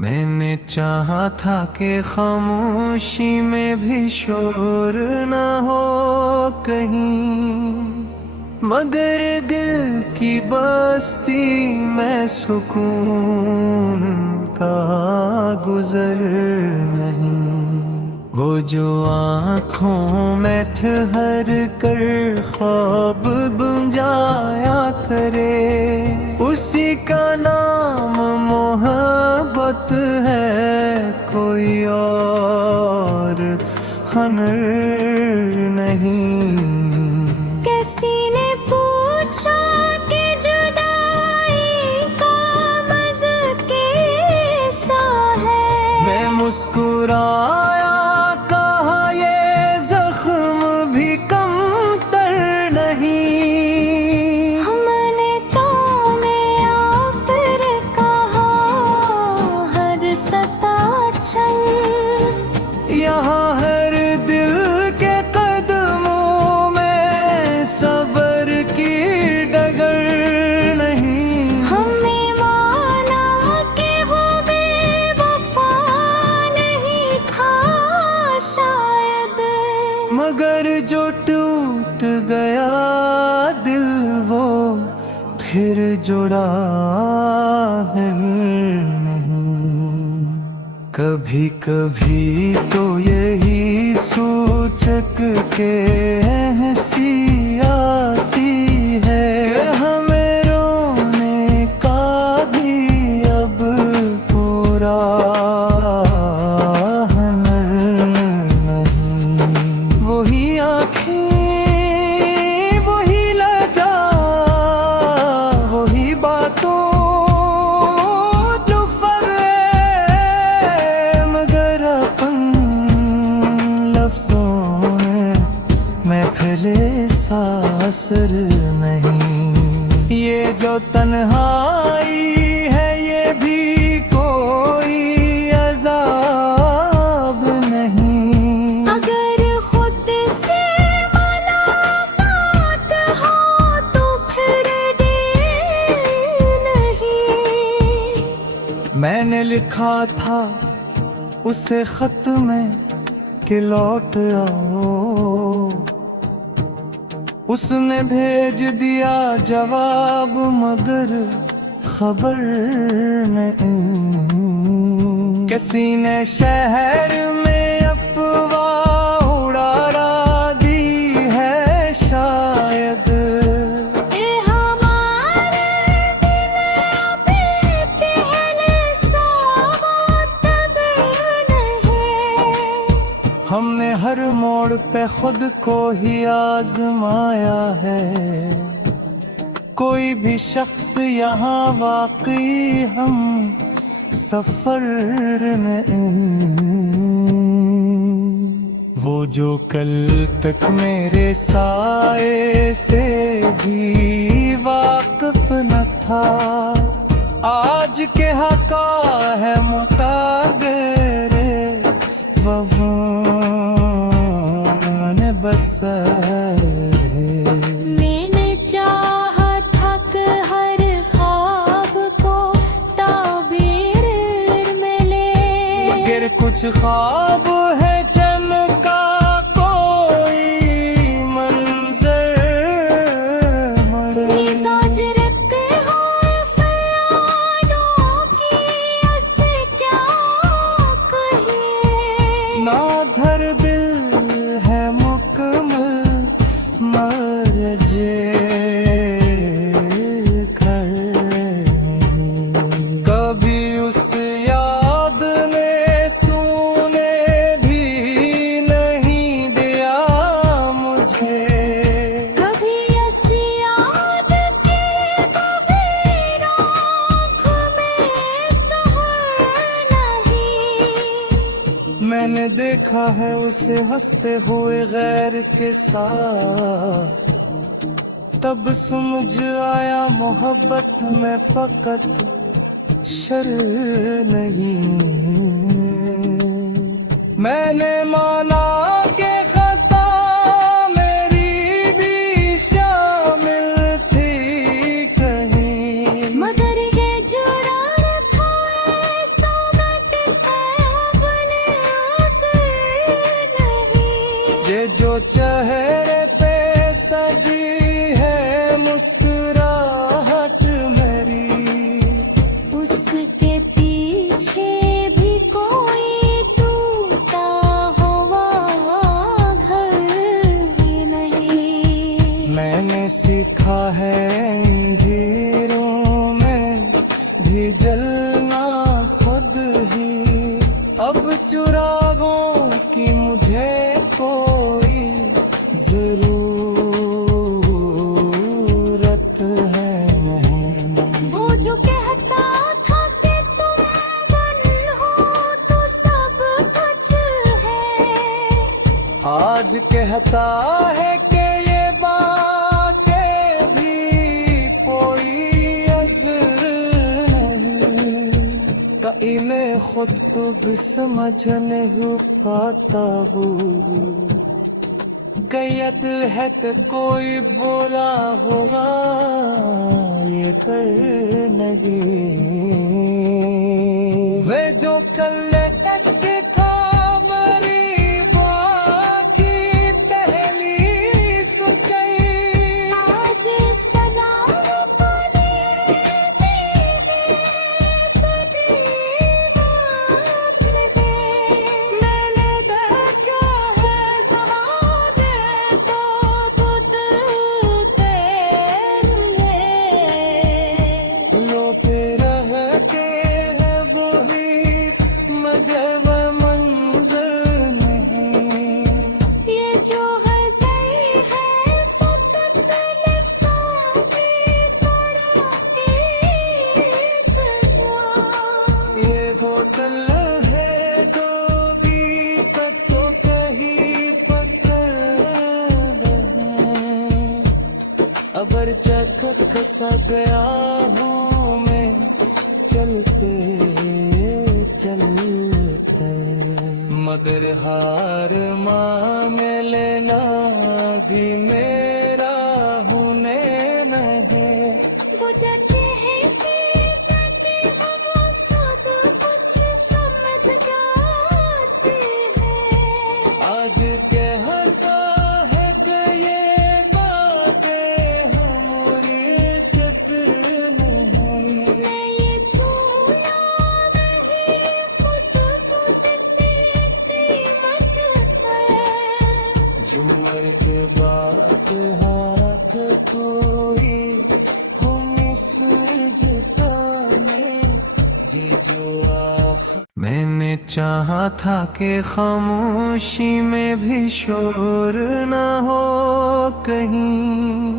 मैंने चाहा था कि खामोशी में भी शोर न हो कहीं, मगर दिल की बस्ती में सुकून का गुजर नहीं। वो जो आँखों में ठहर कर ख्वाब बुझाया करे, उसी का नाम मोहब्बत है, कोई और हुनर नहीं। किसी ने पूछा कि जुदाई का मज़ा कैसा है, मैं मुस्कुराया, कहा ये जख्म भी कमतर नहीं। हमने तो में आकर कहा हर सता चल, यहाँ हर दिल के कदमों में सब्र की डगर नहीं। हमने माना कि वो बेवफा नहीं था शायद, मगर जो टूट गया दिल वो फिर जुड़ा है नहीं। कभी कभी तो यही सूचक के हंसी आती है, हमें रोने का भी अब पूरा हुनर नहीं। वही आँखें, वही लजा, वही बातों लफ्ज़ों में महफ़िले सा असर नहीं। ये जो तन्हाई है ये भी कोई अज़ाब नहीं। अगर खुद से मुलाकात हो तो फिर देर नहीं। मैंने लिखा था उसे खत में कि लौट आओ, उसने भेज दिया जवाब मगर खबर नहीं। किसी ने शहर में अफवाह उड़ा दी है शायद, हमने हर मोड़ पे खुद को ही आजमाया है, कोई भी शख्स यहाँ वाकई हम सफर नहीं। वो जो कल तक मेरे साए से भी वाकिफ न था, आज के हका है मुताबिरे वफा बसर। मैंने चाहा था कि हर ख्वाब को ताबीर मिले, मगर कुछ ख्वाब है चमका कोई मंजर मरे। मिजाज रखे हुए फ़यालों की ऐसे क्या कहिए, ना धर दिल है मरजे कर। कभी उस याद ने सुने भी नहीं दिया मुझे, कभी ऐसी याद के बगैर आँख में सहर नहीं। मैंने देखा है उसे हंसते हुए गैर के साथ, तब समझ आया मोहब्बत में फकत शर नहीं। मैंने माना कि खता मेरी भी शामिल थी कहीं, मगर ये जुड़ा था ऐसा चेहरे पे सजी है मुस्कुराहट मेरी, उसके पीछे भी कोई टूटा हुआ घर ही नहीं। मैंने सीखा है अंधेरों में भी जलना खुद ही। अब चुरागों की मुझे कोई जरूरत है नहीं। वो जो कहता था कि तुम बन हो तो सब कुछ है, आज कहता है कि ये बातें भी कोई अज़र नहीं। कई मैं खुद तो भी समझ नहीं पाता हूँ, कैयत है तो कोई बोला होगा ये कर नहीं। वे जो कल के था मरी बाकी पहली सच्चाई, आज सलाम बोले दीवे बदी बात में वे। मैंने देखा है ज़माने तो खुद तेरे लो पे रहते हैं वही मगर वो मंजर नहीं। ये जो ग़ज़ल है फ़कत लफ्ज़ों की तरह एक दवा। ये बोतल है गोभी तक तो कहीं पकड़ गए। अबर चख खसा गया हूँ मैं चलते चलते, मगर हार मान लेना भी मेरा होने नहीं। वो जगह है कि ताकि हम सब कुछ समझ जाते हैं। आज कहता है कि ये बातें हमारी इज्जत नहीं। मैं ये छूया नहीं खुद खुद से कीमत है। जुअर के बाद हाथ कोई हम इस जताने, ये जो मैंने चाहा था कि खामोशी में भी शोर न हो कहीं,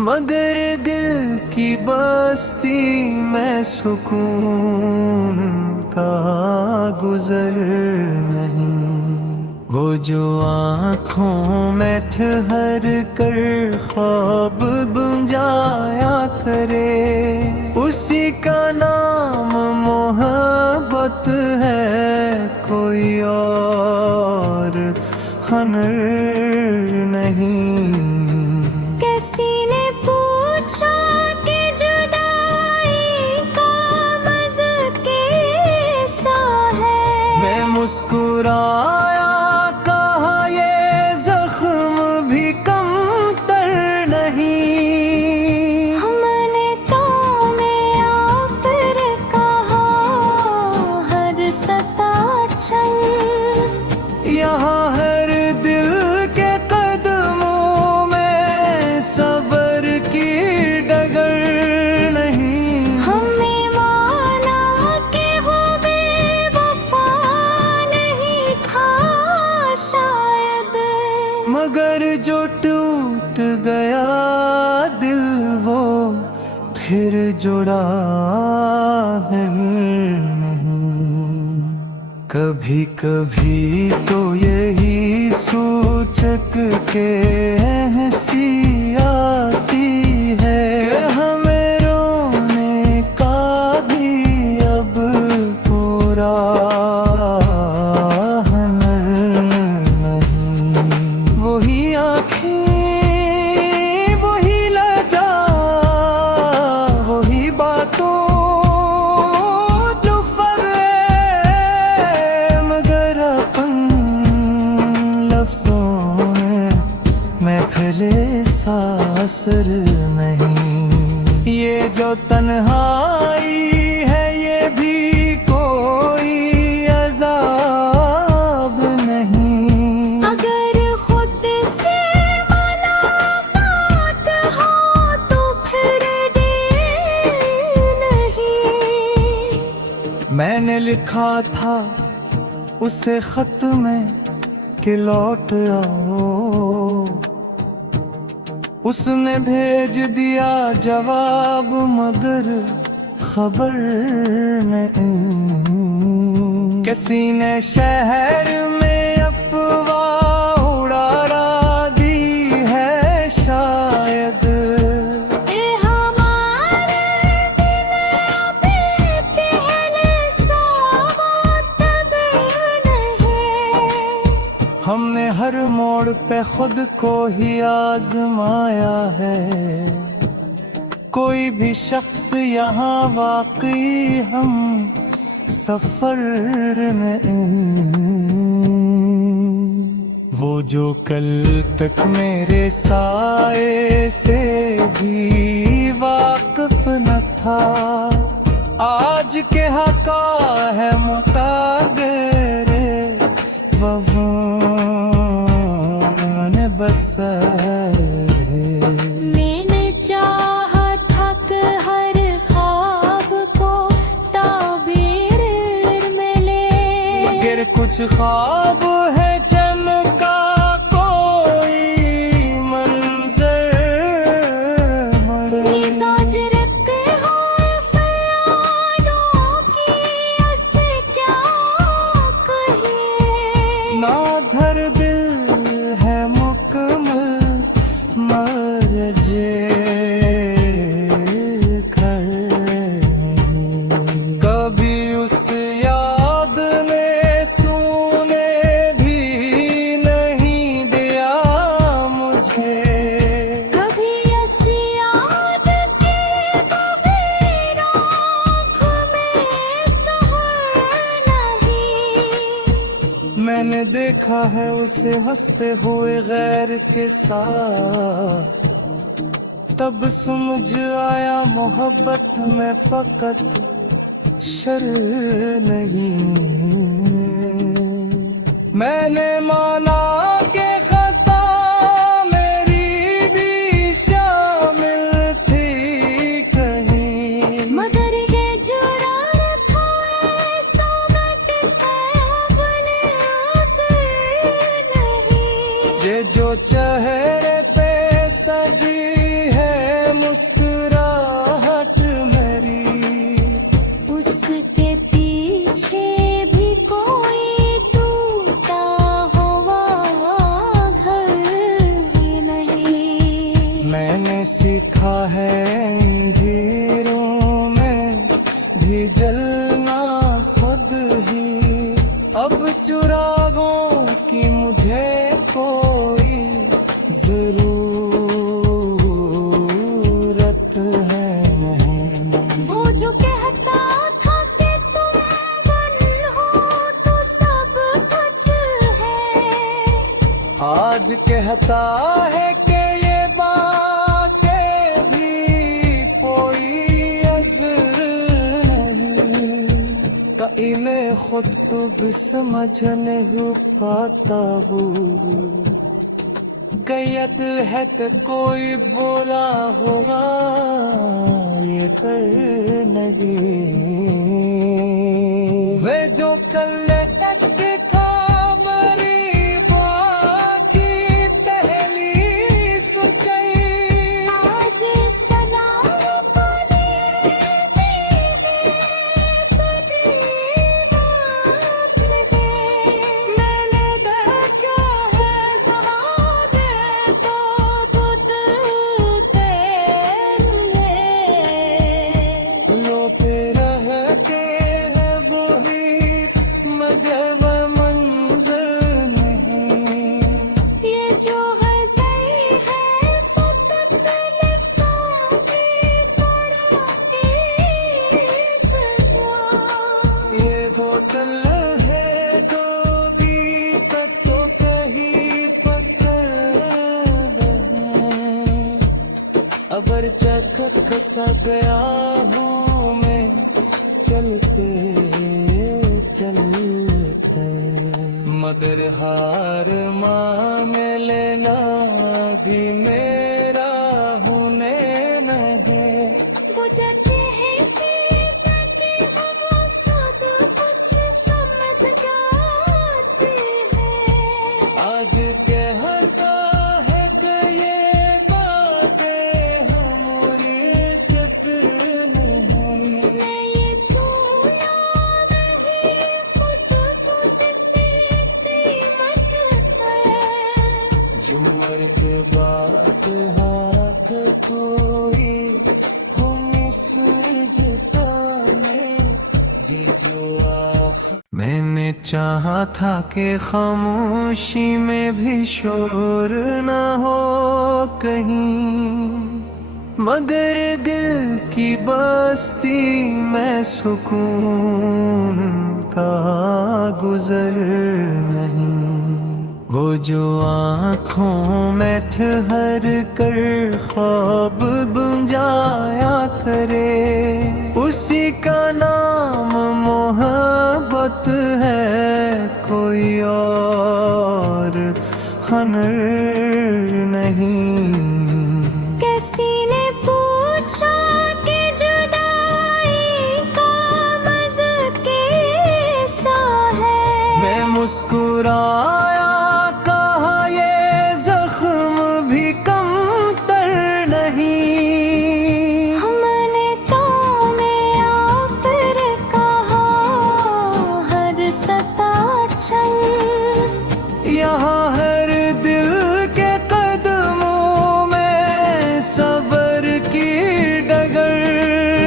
मगर दिल की बस्ती में सुकून का गुजर नहीं। वो जो आँखों में ठहर कर ख्वाब बुझाया करे, उसी का नाम मोहब्बत है, कोई और हुनर नहीं। किसी ने पूछा कि जुदाई का मज़ा कैसा है। मैं मुस्कुराया, कहा ये जख्म भी कमतर नहीं। हमने तो में आप कहा हर सता चल। यहाँ हर दिल के कदमों में सबर की डगर नहीं। हमने माना कि वो बेवफा नहीं था शायद, मगर जो टूट गया दिल वो फिर जुड़ा है नहीं। कभी कभी तो यही सूचक के हंसी आती है, हमें रोने का भी अब पूरा हुनर नहीं। वही आँखें वही लजा वही बातों जो फरे, मगर अपन लफ्ज़ों में मैंने लिखा था उसे खत में कि लौट आओ, उसने भेज दिया जवाब मगर खबर नहीं। किसी ने शहर में अफवाह उड़ा दी है शायद, ये हमारे दिल पे पहले सा मुतबिर नहीं। हमने हर मोड़ पे खुद को ही आजमाया है, कोई भी शख्स यहाँ वाकई हम सफर नहीं। वो जो कल तक मेरे साए से भी वाकिफ न था, आज के हका है मुताबिर वफा ने बसर। मैंने चाहा था कि हर ख्वाब को ताबीर मिले, मगर कुछ ख्वाब है चमका कोई मंजर मरे। मिजाज रखे हुए ख्यालों की ऐसे क्या कहे। ना धर दिल है मुकम्मल मर्ज कर, कभी उस याद ने सुने भी नहीं दिया मुझे। कभी ऐसी याद के बगैर आँख में सहर नहीं। मैंने देखा है उसे हंसते हुए गैर के साथ, तब समझ आया मोहब्बत में फकत शर नहीं। मैंने माना कि खता मेरी भी शामिल थी कहीं, मगर ये जुड़ा था ऐसा मिटता भले असर नहीं। ये जो चेहरे पे सजी है मुस्कुराहट मेरी, उसके पीछे भी कोई टूटा हुआ घर ही नहीं। मैंने सीखा है अंधेरों में भी जलना खुद ही, अब चुरागों की मुझे कोई जरूरत है नहीं। वो जो कहता था कि तुम बन हो तो सब कुछ है, आज कहता है कि ये बातें भी कोई अज़र नहीं। कई में खुद तो भी समझ नहीं पाता हूँ, कैयत है कि कोई बोला होगा ये पर नहीं। वे जो कल तक था मरी बाकी पहली सच्चाई, आज सलाम बोले दीदी बदी बात में मैंने देखा है ज़माने तो खुद तेरे लो पे रह के है वही मगर वो मंजर नहीं। ये जो गज़ल है फकत लफ्ज़ों की तरह एक बार। ये बोतल है जो बीत तो कहीं पकड़ है, अबर चखक सा गया हूँ मैं चलते चलते, मगर हार मान लेना भी मेरा होने नहीं। वो जगह है कि हम साथ चाहा था कि खामोशी में भी शोर न हो कहीं, मगर दिल की बस्ती में सुकून का गुजर नहीं। वो जो आँखों में ठहर कर ख्वाब बुझाया करे, उसी का नाम मोहब्बत है, कोई और हुनर नहीं। किसी ने पूछा कि जुदाई का मज़ा कैसा है, मैं मुस्कुराया, कहा ये जख्म भी कमतर नहीं। हमने तो में आकर कहा हर सता चल, यहाँ हर दिल के कदमों में सब्र की डगर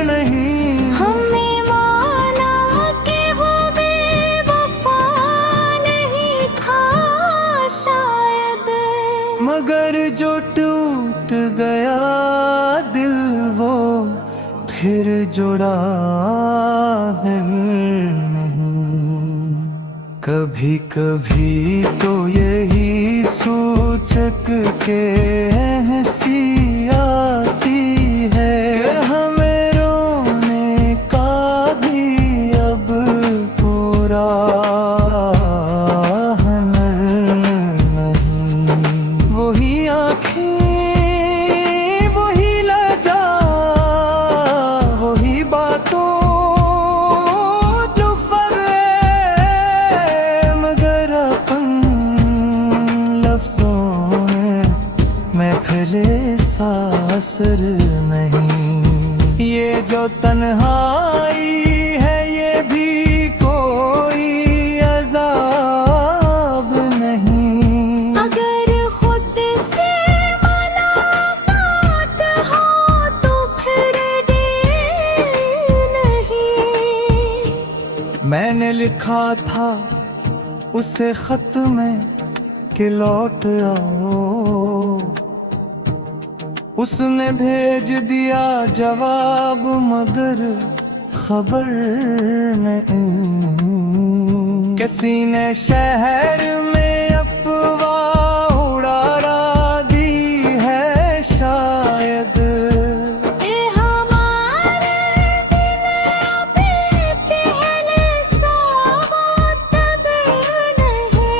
नहीं। हमने माना कि वो बेवफा नहीं था शायद, मगर जो टूट गया दिल वो फिर जुड़ा है नहीं। कभी कभी तो यही सूचक के हंसी आती है कि हमें रोने का भी अब पूरा हुनर नहीं। वही आँखें, वही लजा, वही बातों जो फरे, मगर अपन लफ्ज़ों में महफिले सा असर नहीं। ये जो तन्हाई है ये भी कोई अज़ाब नहीं। अगर खुद से मुलाकात हो तो फिर देर नहीं। मैंने लिखा था उसे खत में कि लौट आओ, उसने भेज दिया जवाब मगर खबर नहीं। किसी ने शहर में अफवाह उड़ा दी है शायद, ये हमारे दिल अभी पहले सा मुतबर नहीं।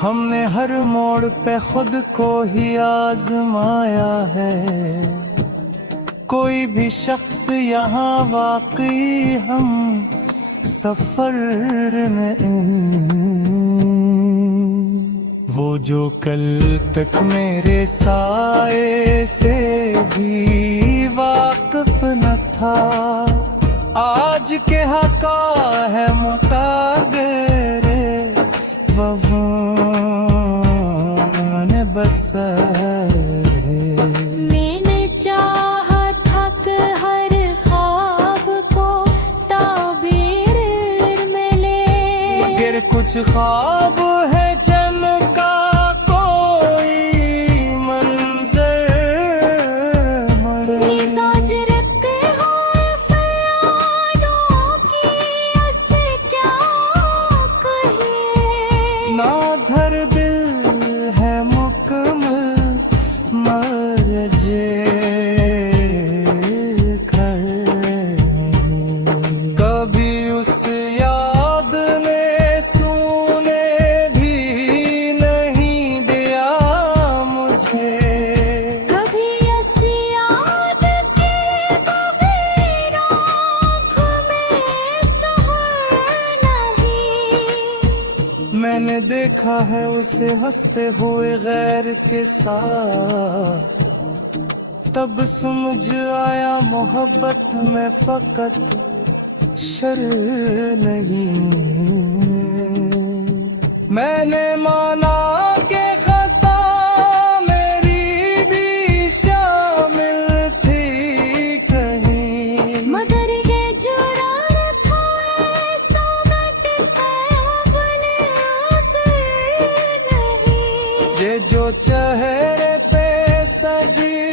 हमने हर मोड़ पे खुद को ही आजमाया है, कोई भी शख्स यहाँ वाकई हम सफर नहीं। वो जो कल तक मेरे साए से भी वाकिफ न था, आज के हका है मुताबिरे वफा ने बसर है। मैंने चाहा था कि हर ख्वाब को ताबीर मिले, मगर कुछ ख्वाब है चमका कोई मंजर मरे। मिजाज रखे हुए ख्यालों की ऐसे क्या कहिए, ना धर दिल है मुकम्मल मरजे कर। कभी उस याद ने सुने भी नहीं दिया मुझे, कभी ऐसी याद के बगैर आँख में सहर नहीं। मैंने देखा है उसे हंसते हुए गैर के साथ, तब समझ आया मोहब्बत में फकत शर नहीं। मैंने माना कि खता मेरी भी शामिल थी कहीं, मगर ये जुड़ा था ऐसा मिटता ये जो चेहरे पे सजी